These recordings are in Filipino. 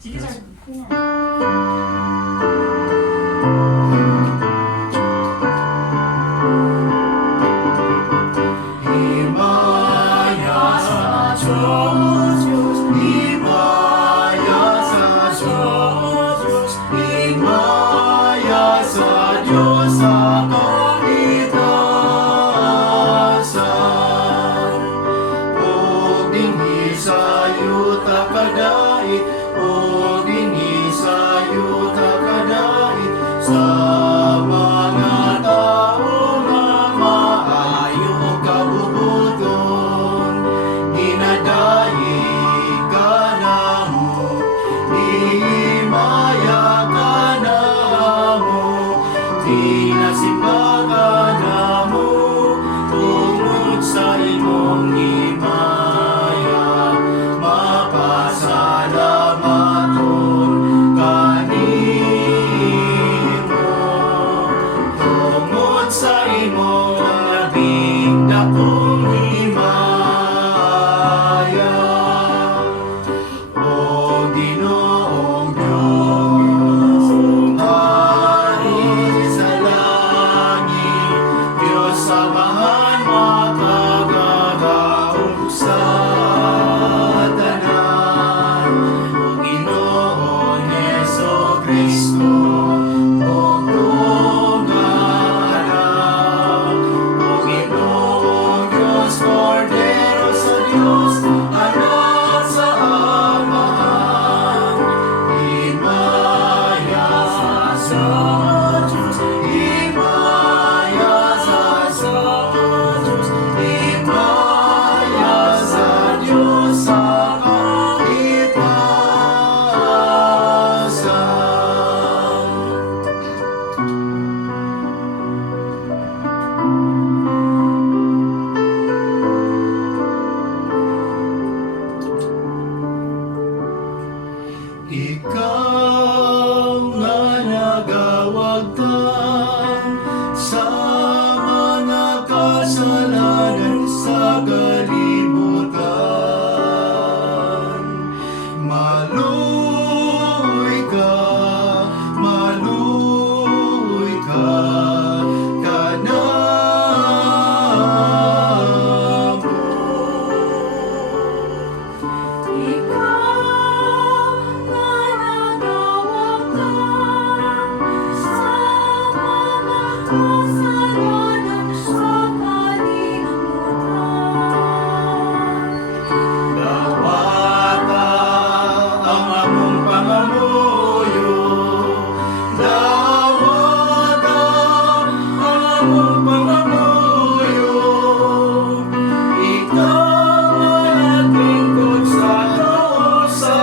Sige, sir. Himaya sa Diyos, himaya sa Diyos, himaya sa Diyos sa kaligtasan. O dinhi sayo takadait, o dinhi sayo takadait sa mga tao nga maayo kabubuton. Dinadaig ka namo, himaya ka namo, dinasimba ka namo, tungod sa imong himaya, mapasalamaton kanimo. Tungod sa imong labing dakong himaya, O Ginoong Diyos, Hari sa langit, Diyos samahan makagagahong sa tanan. O Ginoon Jesucristo, bugtong anak. O Ginoong Diyos, Cordero sa Diyos, anak sa Amahan. Himaya sa Diyos, himaya sa Diyos, himaya sa Diyos sa kaligtasan. Ikaw nga nagawagtan sa mga kasalanan sa kalibutan. Maluoy ka kanamo. Dawata ang among pangamuyo, dawata ang among pangamuyo. Ikaw ang naglingkod sa Diyos sa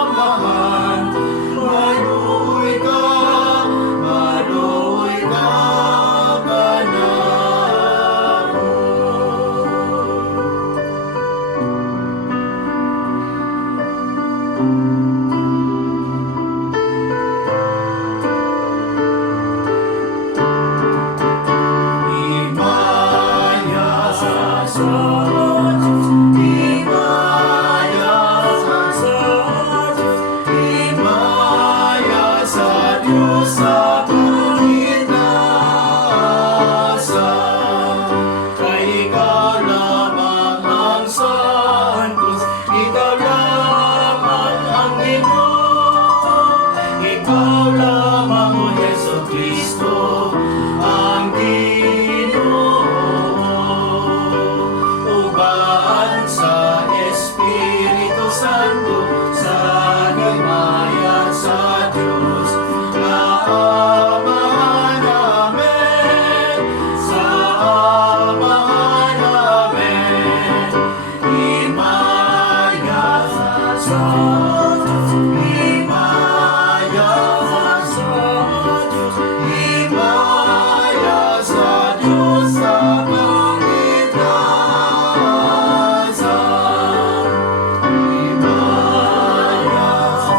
Amahan. Maluoy ka kanamo. Himaya sa Diyos, himaya sa Diyos, himaya sa Diyos sa kaligtasan. Kay ikaw lamang ang santos, ikaw lamang ang Ginoo, ikaw lamang o Jesucristo ang Ginoo. Uban sa Espiritu Santo, sa himaya sa Diyos, na Amahan namin, sa Amahan namin. Himaya sa Diyos, himaya sa Diyos, himaya sa Diyos sa kaligtasan. Himaya sa